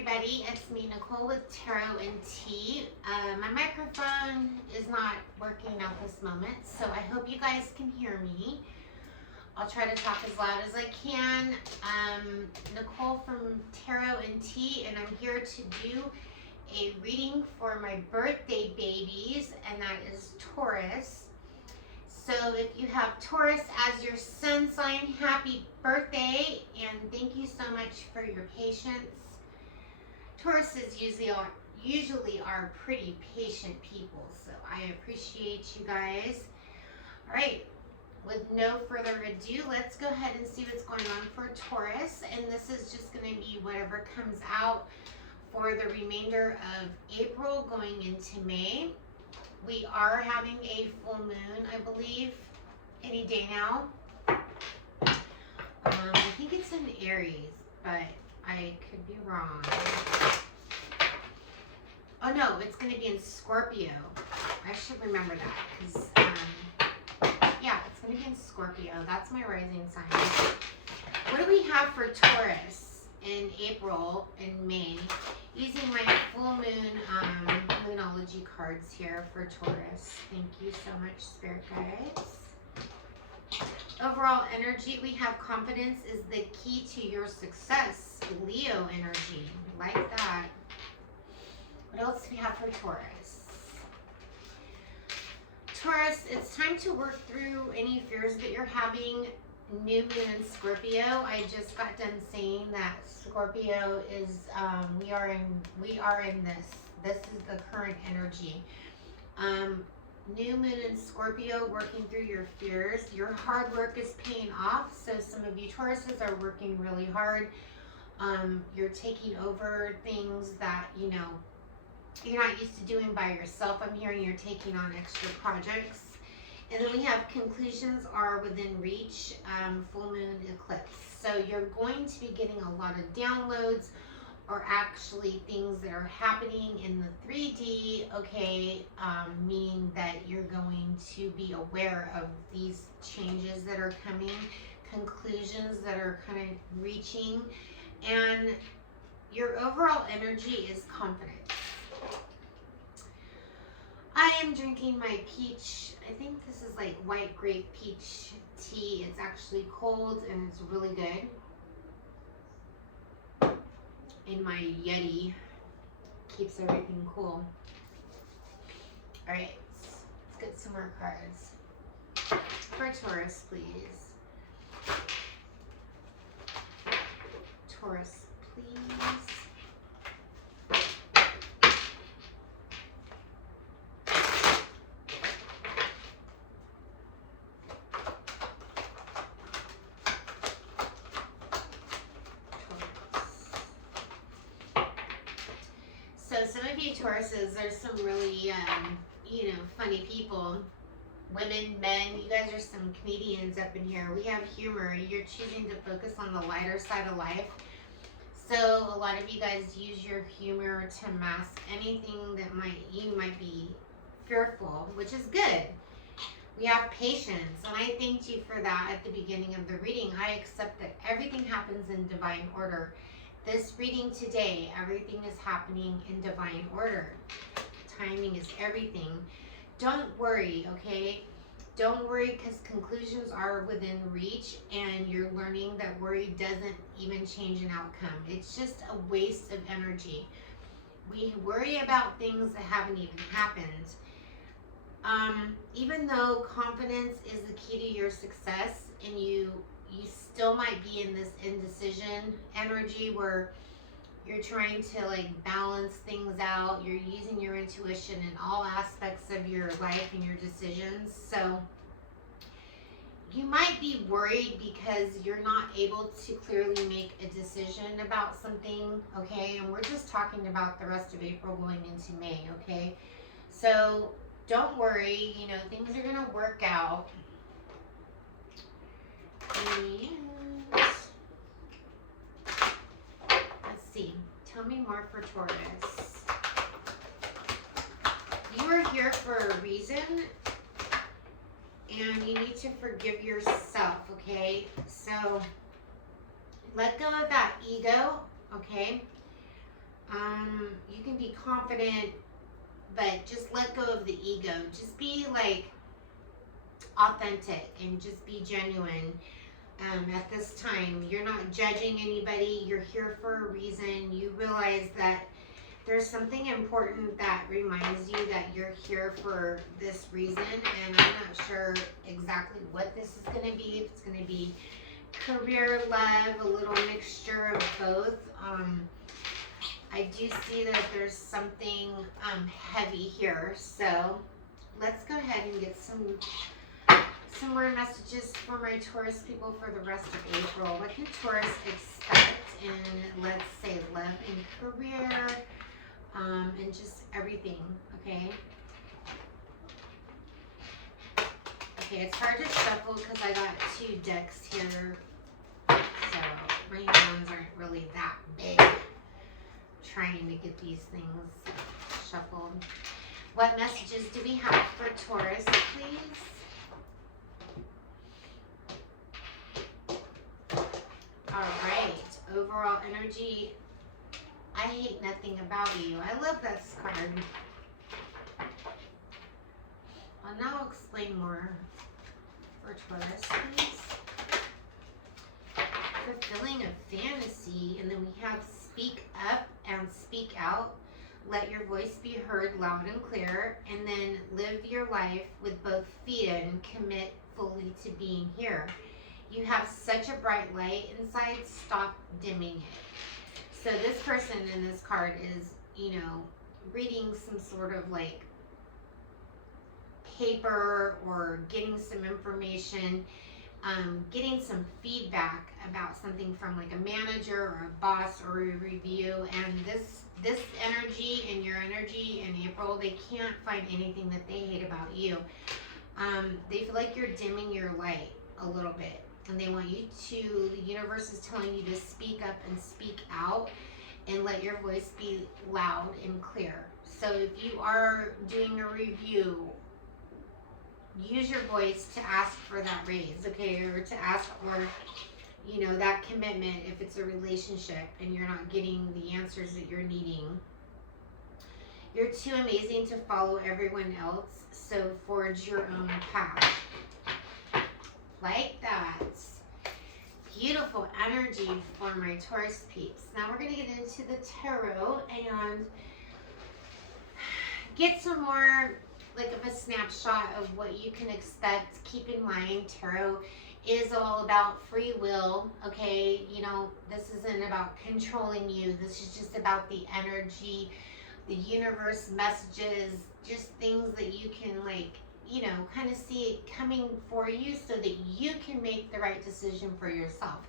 everybody, it's me Nicole with Tarot and Tea. My microphone is not working at this moment, so I hope you guys can hear me. I'll try to talk as loud as I can. Nicole from Tarot and Tea, and I'm here to do a reading for my birthday babies, and that is Taurus. So if you have Taurus as your sun sign, happy birthday, and thank you so much for your patience. Tauruses usually are pretty patient people, so I appreciate you guys. All right, with no further ado, let's go ahead and see what's going on for Taurus, and this is just going to be whatever comes out for the remainder of April going into May. We are having a full moon, I believe, any day now. I think it's in Aries, but I could be wrong. Oh no, it's going to be in Scorpio. I should remember that because, yeah, it's going to be in Scorpio. That's my rising sign. What do we have for Taurus in April and May? Using my full moon moonology cards here for Taurus. Thank you so much, Spirit Guides. Overall energy, we have confidence is the key to your success. Leo energy. Like that. What else do we have for Taurus? Taurus, it's time to work through any fears that you're having. New moon in Scorpio. I just got done saying that Scorpio is we are in this. This is the current energy. New moon in Scorpio, working through your fears. Your hard work is paying off. So some of you Tauruses are working really hard. You're taking over things that you're not used to doing by yourself. I'm hearing you're taking on extra projects. And then we have conclusions are within reach, full moon eclipse. So you're going to be getting a lot of downloads or actually things that are happening in the 3D, okay, meaning that you're going to be aware of these changes that are coming, conclusions that are kind of reaching, and your overall energy is confidence. I am drinking my peach, I think this is like white grape peach tea. It's actually cold and it's really good. In my Yeti, keeps everything cool. All right, let's get some more cards. For Taurus, please. Taurus, please. So some of you Tauruses, there's some really, funny people, women, men. You guys are some comedians up in here. We have humor. You're choosing to focus on the lighter side of life. So a lot of you guys use your humor to mask anything that you might be fearful, which is good. We have patience, and I thanked you for that at the beginning of the reading. I accept that everything happens in divine order. This reading today, everything is happening in divine order. Timing is everything. Don't worry, okay? Don't worry because conclusions are within reach and you're learning that worry doesn't even change an outcome. It's just a waste of energy. We worry about things that haven't even happened. Even though confidence is the key to your success and you still might be in this indecision energy where you're trying to balance things out. You're using your intuition in all aspects of your life and your decisions. So you might be worried because you're not able to clearly make a decision about something, okay? And we're just talking about the rest of April going into May, okay? So don't worry, things are gonna work out. And let's see. Tell me more for Taurus. You are here for a reason, and you need to forgive yourself, okay? So let go of that ego, okay? You can be confident, but just let go of the ego. Just be like authentic and just be genuine. At this time, you're not judging anybody. You're here for a reason. You realize that there's something important that reminds you that you're here for this reason, and I'm not sure exactly what this is going to be. If it's going to be career, love, a little mixture of both. I do see that there's something heavy here, so let's go ahead and get some more messages for my Taurus people for the rest of April. What can Taurus expect in, let's say, love and career, and just everything, okay? Okay, it's hard to shuffle because I got 2 decks here, so my hands aren't really that big. Trying to get these things shuffled. What messages do we have for Taurus, please? All right, overall energy. I hate nothing about you. I love this card. I'll now explain more for Taurus, please. Fulfilling a fantasy, and then we have speak up and speak out. Let your voice be heard loud and clear, and then live your life with both feet in. Commit fully to being here. You have such a bright light inside. Stop dimming it. So this person in this card is, reading some sort of like paper or getting some information, getting some feedback about something from like a manager or a boss or a review. And this energy and your energy in April, they can't find anything that they hate about you. They feel like you're dimming your light a little bit, and they want you to, the universe is telling you to speak up and speak out and let your voice be loud and clear. So if you are doing a review, use your voice to ask for that raise, okay? Or to ask for, that commitment if it's a relationship and you're not getting the answers that you're needing. You're too amazing to follow everyone else, so forge your own path. Like that. Beautiful energy for my Taurus peeps. Now we're going to get into the tarot and get some more like of a snapshot of what you can expect. Keep in mind, tarot is all about free will, okay? This isn't about controlling you. This is just about the energy, the universe messages, just things that you can kind of see it coming for you so that you can make the right decision for yourself.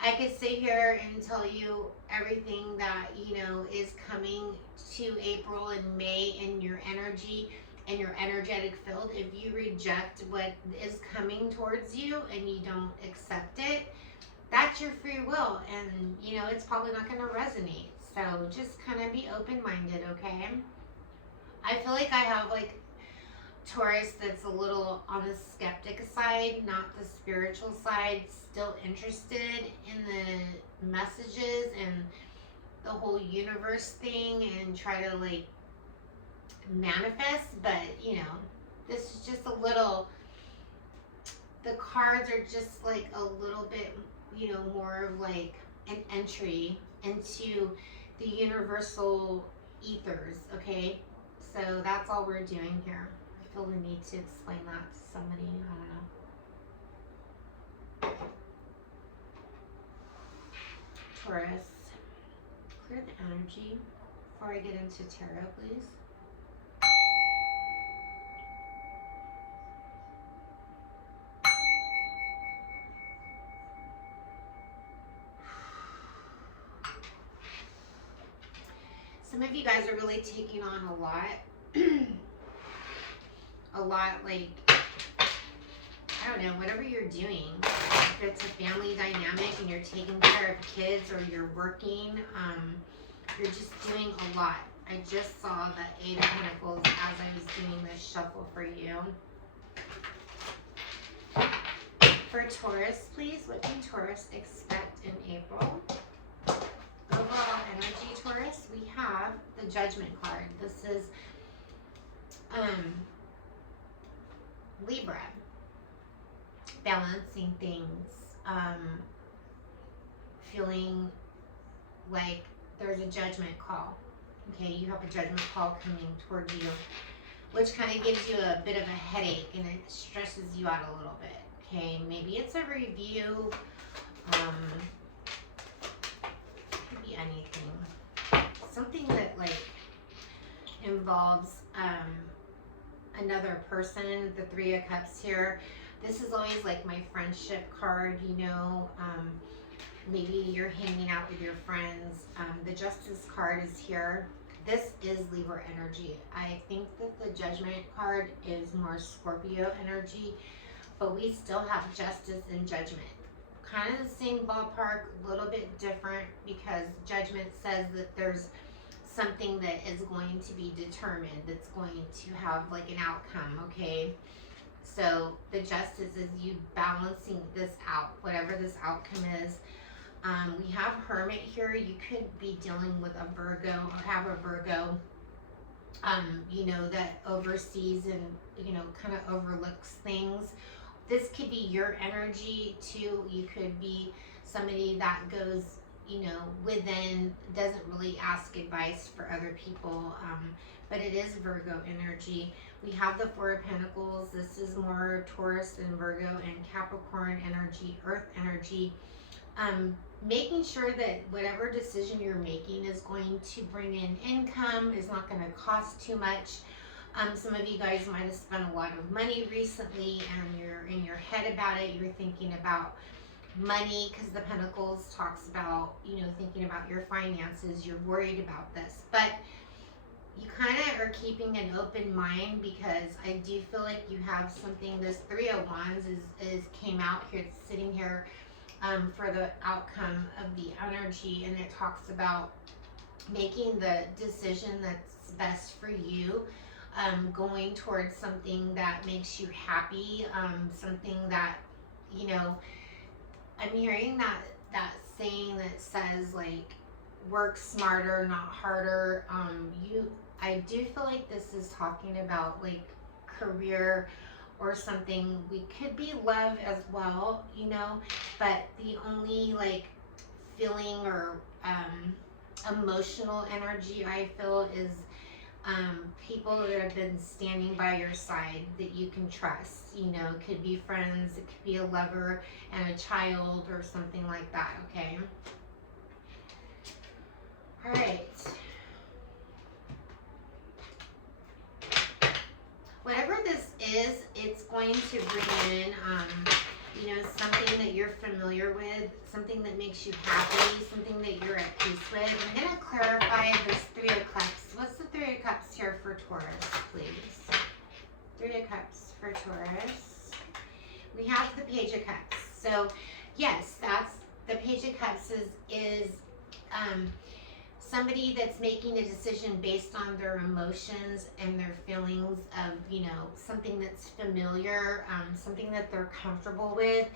I could sit here and tell you everything that, is coming to April and May in your energy and your energetic field. If you reject what is coming towards you and you don't accept it, that's your free will, and it's probably not going to resonate. So just kind of be open-minded, okay? I feel like I have Taurus that's a little on the skeptic side, not the spiritual side, still interested in the messages and the whole universe thing and try to manifest, but this is just a little, the cards are just a little bit more of an entry into the universal ethers, okay? So that's all we're doing here. I feel the need to explain that to somebody. I don't know. Taurus, clear the energy before I get into tarot, please. Some of you guys are really taking on a lot. I don't know, whatever you're doing. If it's a family dynamic and you're taking care of kids or you're working, you're just doing a lot. I just saw the 8 of Pentacles as I was doing this shuffle for you. For Taurus, please, what can Taurus expect in April? Overall energy, Taurus, we have the Judgment card. This is Libra, balancing things, feeling like there's a judgment call. Okay, you have a judgment call coming toward you, which kind of gives you a bit of a headache and it stresses you out a little bit. Okay, maybe it's a review. Could be anything. Something that like involves another person. The Three of Cups here. This is always like my friendship card, you know. Maybe you're hanging out with your friends. The Justice card is here. This is Libra energy. I think that the Judgment card is more Scorpio energy, but we still have Justice and Judgment. Kind of the same ballpark, a little bit different, because Judgment says that there's something that is going to be determined, that's going to have like an outcome, okay? So the Justice is you balancing this out, whatever this outcome is. We have Hermit here. You could be dealing with a Virgo or have a Virgo, you know, that oversees and, you know, kind of overlooks things. This could be your energy too. You could be somebody that goes, you know, within, doesn't really ask advice for other people, but it is Virgo energy. We have the Four of Pentacles. This is more Taurus and Virgo and Capricorn energy, Earth energy. Making sure that whatever decision you're making is going to bring in income, is not going to cost too much. Some of you guys might have spent a lot of money recently and you're in your head about it. You're thinking about money because the Pentacles talks about, you know, thinking about your finances. You're worried about this, but you kind of are keeping an open mind, because I do feel like you have something. This Three of Wands is came out here. It's sitting here for the outcome of the energy, and it talks about making the decision that's best for you, going towards something that makes you happy, something that, you know, I'm hearing that saying that says like work smarter, not harder. I do feel like this is talking about like career or something. We could be love as well, you know, but the only like feeling or emotional energy I feel is people that have been standing by your side that you can trust. You know, it could be friends, it could be a lover and a child or something like that, okay? All right. Whatever this is, it's going to bring in, you know, something that you're familiar with, something that makes you happy, something that you're at peace with. I'm going to clarify this Three of Cups. What's the Three of Cups here for Taurus, please? Three of Cups for Taurus. We have the Page of Cups. So, yes, that's the Page of Cups is somebody that's making a decision based on their emotions and their feelings of, you know, something that's familiar, something that they're comfortable with.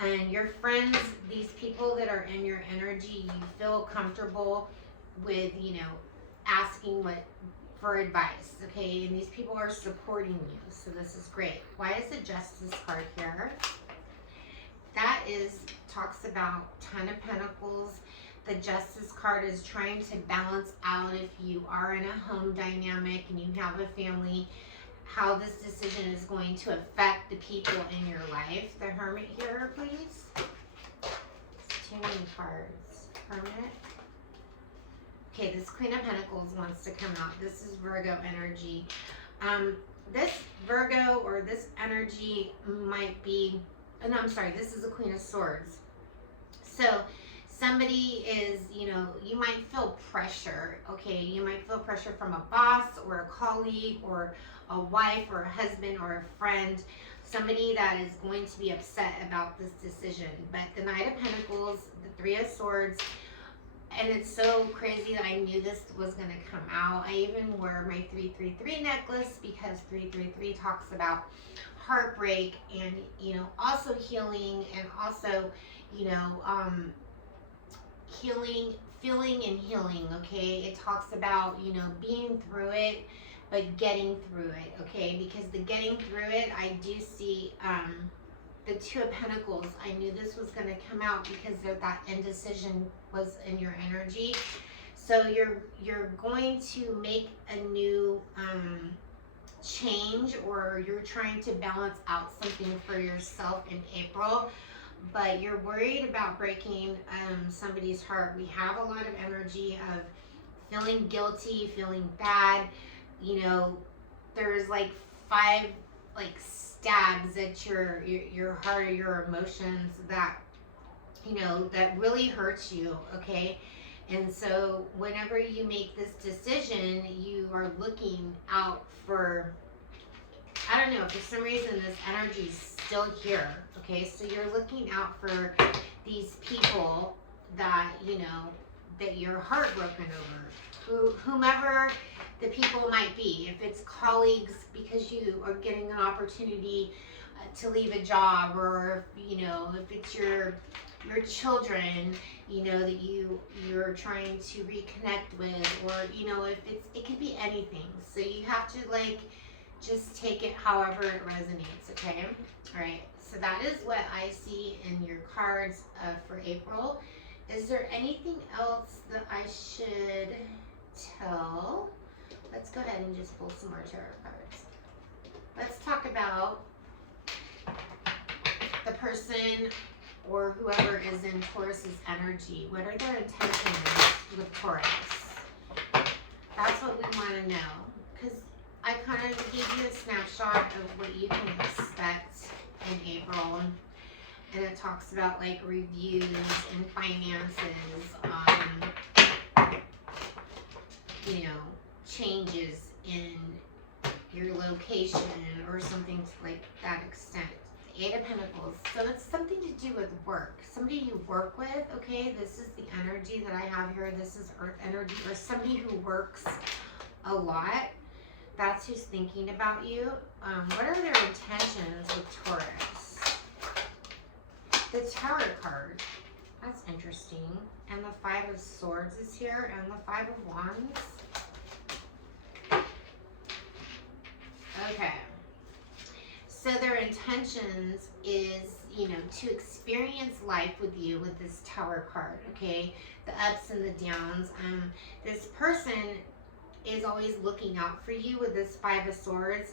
And your friends, these people that are in your energy, you feel comfortable with, you know, asking for advice, okay? And these people are supporting you, so this is great. Why is the Justice card here? That talks about Ten of Pentacles. The Justice card is trying to balance out, if you are in a home dynamic and you have a family, how this decision is going to affect the people in your life. The Hermit here, please. It's too many cards. Hermit. Okay, this Queen of Pentacles wants to come out. This is Virgo energy. This Virgo or this energy might be, no, I'm sorry, this is the Queen of Swords. So somebody is, you know, you might feel pressure, okay? You might feel pressure from a boss or a colleague or a wife or a husband or a friend, somebody that is going to be upset about this decision. But the Knight of Pentacles, the Three of Swords, and it's so crazy that I knew this was going to come out. I even wear my 333 necklace because 333 talks about heartbreak and, you know, also healing and also, you know, healing feeling and healing, okay? It talks about, you know, being through it, but getting through it, okay? Because the getting through it, I do see the Two of Pentacles. I knew this was going to come out because of that indecision was in your energy. So you're going to make a new change, or you're trying to balance out something for yourself in April, but you're worried about breaking somebody's heart. We have a lot of energy of feeling guilty, feeling bad. You know, there's like 5 like stabs at your heart or your emotions that, you know, that really hurts you, okay? And so whenever you make this decision, you are looking out for, I don't know, for some reason this energy is still here, okay? So you're looking out for these people that, you know, that you're heartbroken over, whomever the people might be. If it's colleagues because you are getting an opportunity to leave a job, or, you know, if it's your children, you know, that you're trying to reconnect with, or, you know, if it could be anything. So you have to like just take it however it resonates, okay? All right, so that is what I see in your cards for April. Is there anything else that I should tell? Let's go ahead and just pull some more tarot cards. Let's talk about the person or whoever is in Taurus's energy. What are their intentions with Taurus? That's what we want to know, because I kind of gave you a snapshot of what you can expect in April, and it talks about like reviews and finances, you know, changes in your location or something to like that extent. 8 of Pentacles. So it's something to do with work. Somebody you work with, okay? This is the energy that I have here. This is Earth energy, or somebody who works a lot. That's who's thinking about you. What are their intentions with Taurus? The Tower card. That's interesting. And the 5 of Swords is here, and the 5 of Wands. Okay. So their intentions is, you know, to experience life with you with this Tower card, okay? The ups and the downs. This person is always looking out for you with this 5 of Swords.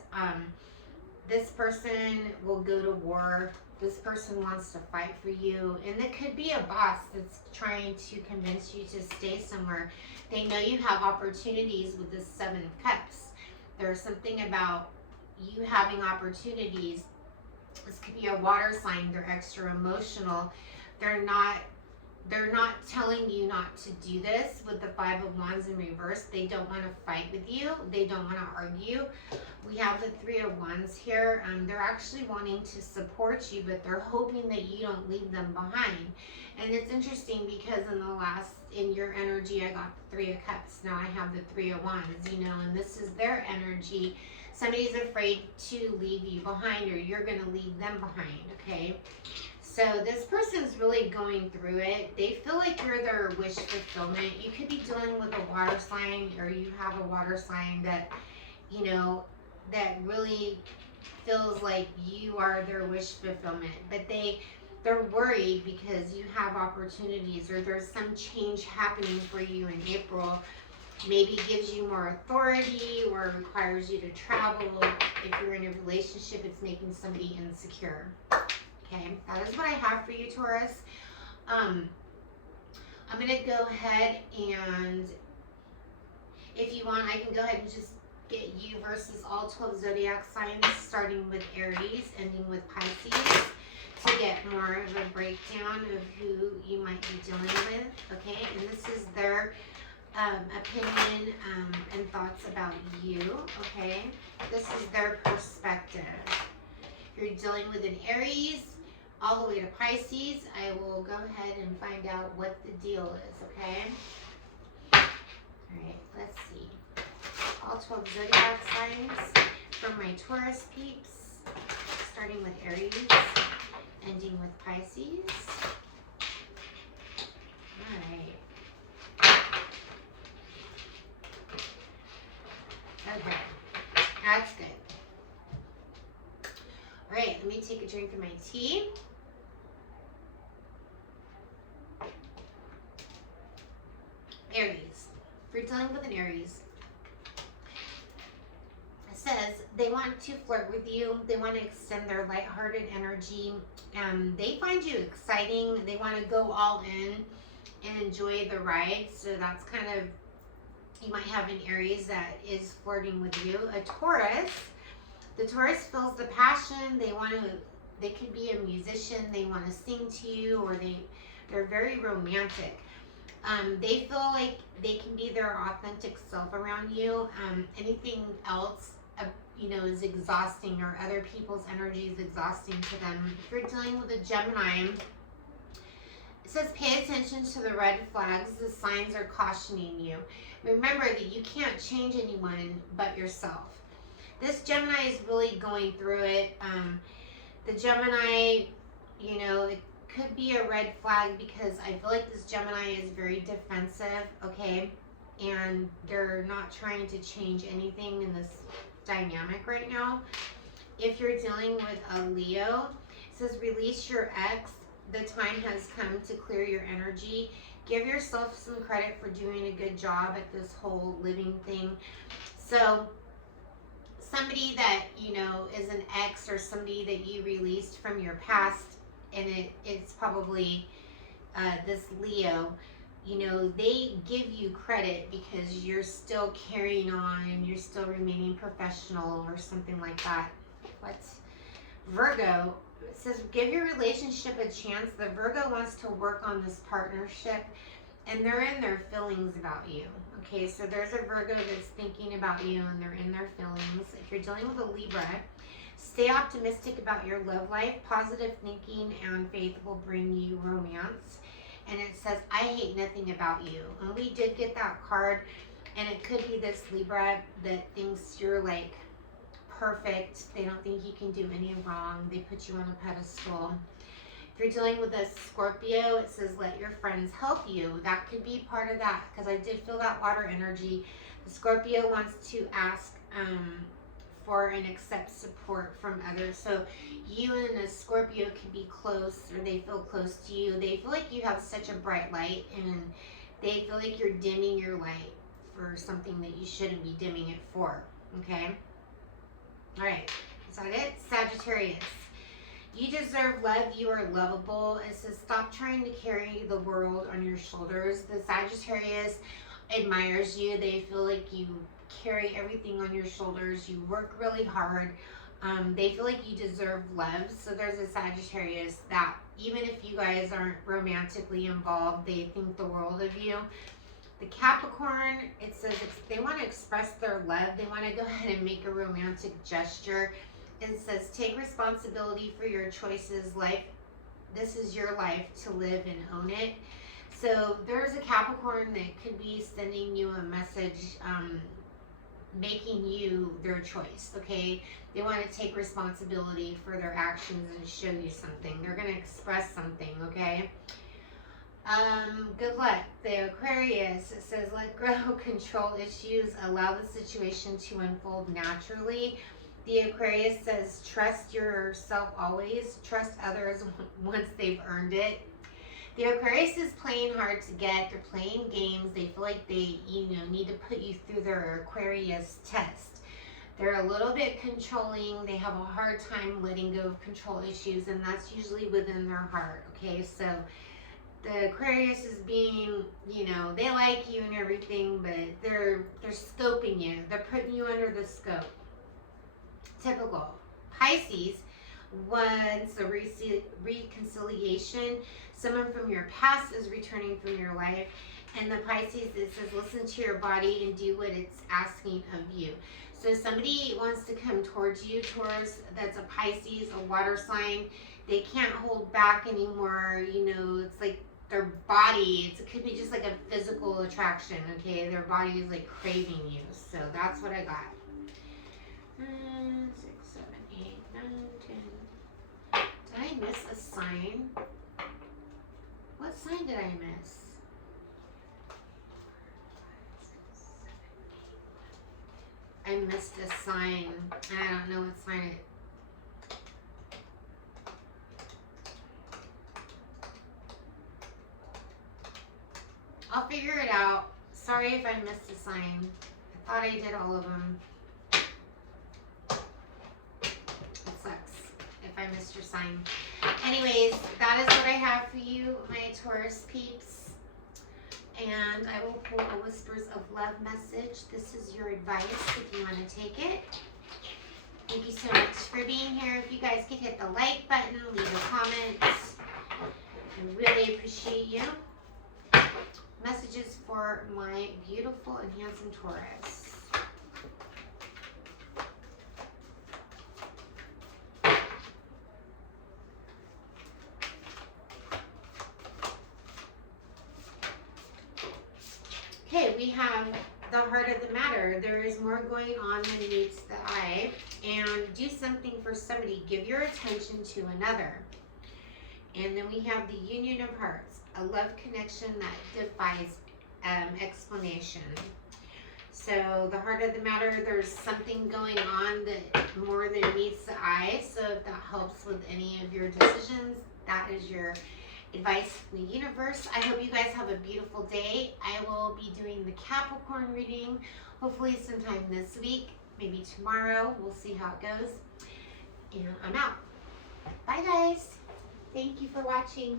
This person will go to war. This person wants to fight for you. And it could be a boss that's trying to convince you to stay somewhere. They know you have opportunities with this 7 of Cups. There's something about you having opportunities. This could be a water sign. They're extra emotional. They're not telling you not to do this with the 5 of Wands in reverse. They don't want to fight with you. They don't want to argue. We have the 3 of Wands here. They're actually wanting to support you, but they're hoping that you don't leave them behind. And it's interesting because in your energy, I got the 3 of Cups. Now I have the 3 of Wands, you know, and this is their energy. Somebody's afraid to leave you behind, or you're going to leave them behind, okay? So this person's really going through it. They feel like you're their wish fulfillment. You could be dealing with a water sign, or you have a water sign that, you know, that really feels like you are their wish fulfillment. But they're worried because you have opportunities, or there's some change happening for you in April. Maybe gives you more authority, or requires you to travel. If you're in a relationship, it's making somebody insecure. Okay, that is what I have for you, Taurus. I'm going to go ahead, and if you want, I can go ahead and just get you versus all 12 zodiac signs, starting with Aries, ending with Pisces, to get more of a breakdown of who you might be dealing with, okay? And this is their opinion and thoughts about you, okay? This is their perspective. If you're dealing with an Aries all the way to Pisces, I will go ahead and find out what the deal is, okay? Alright, let's see. All 12 zodiac signs from my Taurus peeps, starting with Aries, ending with Pisces. Alright. take a drink of my tea. Aries. If you're dealing with an Aries, it says they want to flirt with you. They want to extend their lighthearted energy. They find you exciting. They want to go all in and enjoy the ride. So that's kind of, you might have an Aries that is flirting with you. A Taurus. The Taurus feels the passion. They could be a musician. They want to sing to you, or they're very romantic. They feel like they can be their authentic self around you. Anything else, is exhausting, or other people's energy is exhausting to them. If you're dealing with a Gemini, it says pay attention to the red flags. The signs are cautioning you. Remember that you can't change anyone but yourself. This Gemini is really going through it. The Gemini, it could be a red flag because I feel like this Gemini is very defensive, okay? And they're not trying to change anything in this dynamic right now. If you're dealing with a Leo, it says release your ex. The time has come to clear your energy. Give yourself some credit for doing a good job at this whole living thing. So somebody that, is an ex, or somebody that you released from your past, and it's probably this Leo, they give you credit because you're still carrying on and you're still remaining professional or something like that. What's Virgo? It says give your relationship a chance. The Virgo wants to work on this partnership, and they're in their feelings about you. Okay, so there's a Virgo that's thinking about you and they're in their feelings. If you're dealing with a Libra, stay optimistic about your love life. Positive thinking and faith will bring you romance. And it says, I hate nothing about you. And we did get that card, and it could be this Libra that thinks you're like perfect. They don't think you can do any wrong. They put you on a pedestal. If you're dealing with a Scorpio, it says let your friends help you. That could be part of that, because I did feel that water energy. The Scorpio wants to ask for and accept support from others. So you and a Scorpio can be close, or they feel close to you. They feel like you have such a bright light, and they feel like you're dimming your light for something that you shouldn't be dimming it for. Okay? All right. Is that it? Sagittarius. You deserve love. You are lovable. It says stop trying to carry the world on your shoulders. The Sagittarius admires you. They feel like you carry everything on your shoulders. You work really hard. They feel like you deserve love. So there's a Sagittarius that even if you guys aren't romantically involved, they think the world of you. The Capricorn, it says they want to express their love. They want to go ahead and make a romantic gesture. It says take responsibility for your choices. This is your life to live and own it. So there's a Capricorn that could be sending you a message, making you their choice, okay? They want to take responsibility for their actions and show you something. They're going to express something, okay? Good luck. The Aquarius, it says let go, control issues, allow the situation to unfold naturally. The Aquarius says trust yourself always, trust others once they've earned it. The Aquarius is playing hard to get. They're playing games. They feel like they, need to put you through their Aquarius test. They're a little bit controlling. They have a hard time letting go of control issues, and that's usually within their heart, okay? So the Aquarius is being, they like you and everything, but they're scoping you. They're putting you under the scope. Typical. Pisces wants a reconciliation. Someone from your past is returning from your life. And the Pisces, it says listen to your body and do what it's asking of you. So somebody wants to come towards you, Taurus, that's a Pisces, a water sign. They can't hold back anymore. It's like their body, it could be just like a physical attraction, okay? Their body is like craving you. So that's what I got. 6, 7, 8, 9, 10. Did I miss a sign? What sign did I miss? I missed a sign, and I don't know what sign I'll figure it out. Sorry if I missed a sign. I thought I did all of them. It sucks if I missed your sign. Anyways, that is what I have for you, my Taurus peeps. And I will pull a Whispers of Love message. This is your advice if you want to take it. Thank you so much for being here. If you guys could hit the like button, leave a comment. I really appreciate you. Messages for my beautiful and handsome Taurus. Okay, we have the heart of the matter. There is more going on than meets the eye. And do something for somebody. Give your attention to another. And then we have the union of hearts. A love connection that defies explanation. So the heart of the matter, there's something going on that more than meets the eye. So if that helps with any of your decisions, that is your advice from the universe. I hope you guys have a beautiful day. I will be doing the Capricorn reading hopefully sometime this week, maybe tomorrow. We'll see how it goes. And I'm out. Bye guys. Thank you for watching.